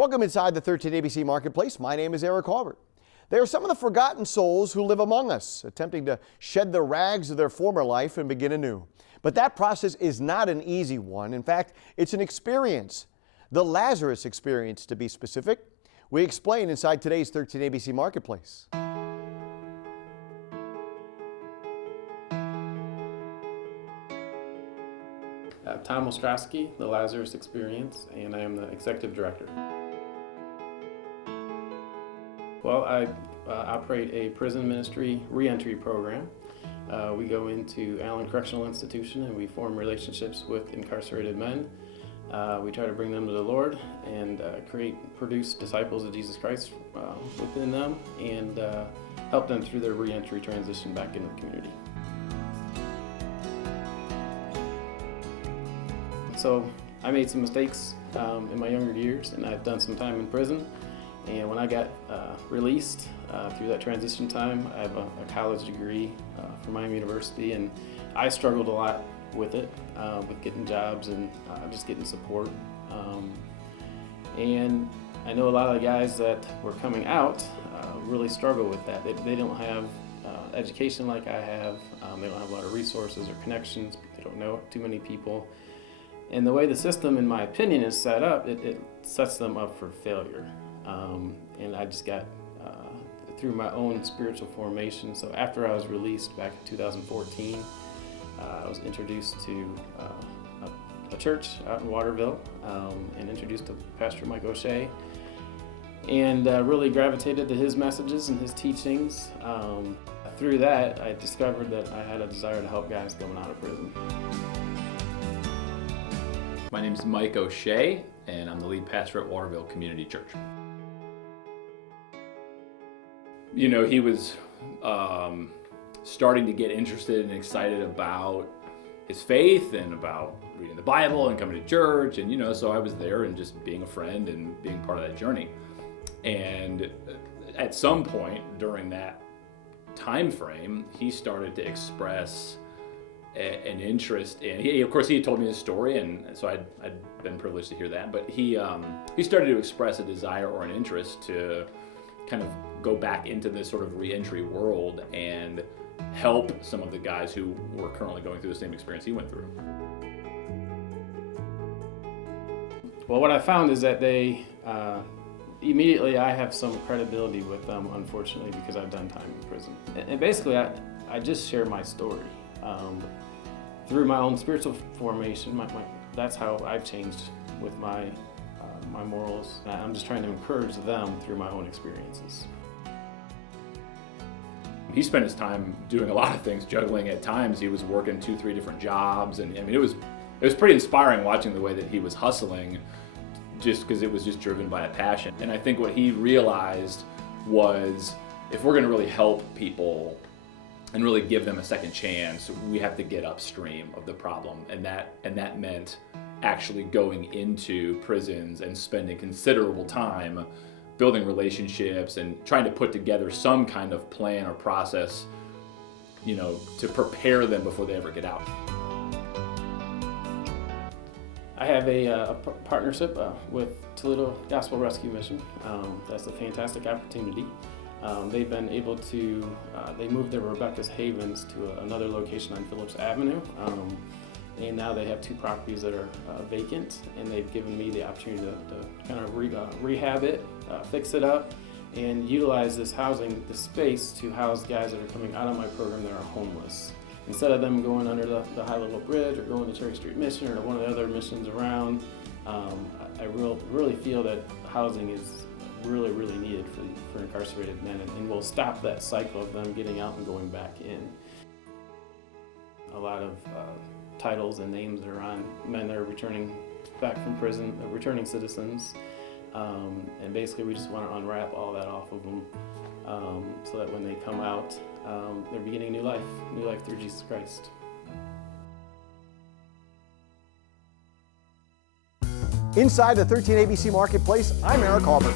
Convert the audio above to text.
Welcome inside the 13 ABC Marketplace. My name is Eric Harbert. They are some of the forgotten souls who live among us, attempting to shed the rags of their former life and begin anew. But that process is not an easy one. In fact, it's an experience. The Lazarus Experience, to be specific. We explain inside today's 13 ABC Marketplace. Tom Ostrowski, the Lazarus Experience, and I am the Executive Director. Well, I operate a prison ministry reentry program. We go into Allen Correctional Institution and we form relationships with incarcerated men. We try to bring them to the Lord and produce disciples of Jesus Christ within them and help them through their reentry transition back into the community. So I made some mistakes in my younger years, and I've done some time in prison. And when I got released through that transition time, I have a college degree from Miami University, and I struggled a lot with it, with getting jobs and just getting support. And I know a lot of the guys that were coming out really struggle with that. They don't have education like I have. They don't have a lot of resources or connections. They don't know too many people. And the way the system, in my opinion, is set up, it sets them up for failure. And I just got through my own spiritual formation. So after I was released back in 2014, I was introduced to a church out in Waterville and introduced to Pastor Mike O'Shea, and really gravitated to his messages and his teachings. Through that, I discovered that I had a desire to help guys coming out of prison. My name is Mike O'Shea, and I'm the lead pastor at Waterville Community Church. You know, he was starting to get interested and excited about his faith and about reading the Bible and coming to church, and so I was there and just being a friend and being part of that journey. And at some point during that time frame, he started to express an interest in, of course he had told me his story, and so I'd been privileged to hear that, but he started to express a desire or an interest to kind of go back into this sort of reentry world and help some of the guys who were currently going through the same experience he went through. Well, what I found is that they immediately I have some credibility with them, unfortunately, because I've done time in prison. And basically I just share my story. Through my own spiritual formation, that's how I've changed with my morals. I'm just trying to encourage them through my own experiences. He spent his time doing a lot of things, juggling at times. He was working 2-3 different jobs, and I mean it was pretty inspiring watching the way that he was hustling, just because it was just driven by a passion. And I think what he realized was, if we're going to really help people and really give them a second chance, we have to get upstream of the problem, and that meant actually going into prisons and spending considerable time building relationships and trying to put together some kind of plan or process, to prepare them before they ever get out. I have a partnership with Toledo Gospel Rescue Mission. That's a fantastic opportunity. They've been able to, they moved their Rebecca's Havens to another location on Phillips Avenue, and now they have 2 properties that are vacant, and they've given me the opportunity to kind of rehab it, fix it up, and utilize this space to house guys that are coming out of my program that are homeless. Instead of them going under the high-level bridge or going to Cherry Street Mission or to one of the other missions around, I really feel that housing is really needed for incarcerated men, and will stop that cycle of them getting out and going back in. A lot of titles and names that are on men that are returning back from prison, returning citizens, and basically we just want to unwrap all that off of them, so that when they come out, they're beginning new life through Jesus Christ. Inside the 13 ABC Marketplace, I'm Eric Harbert.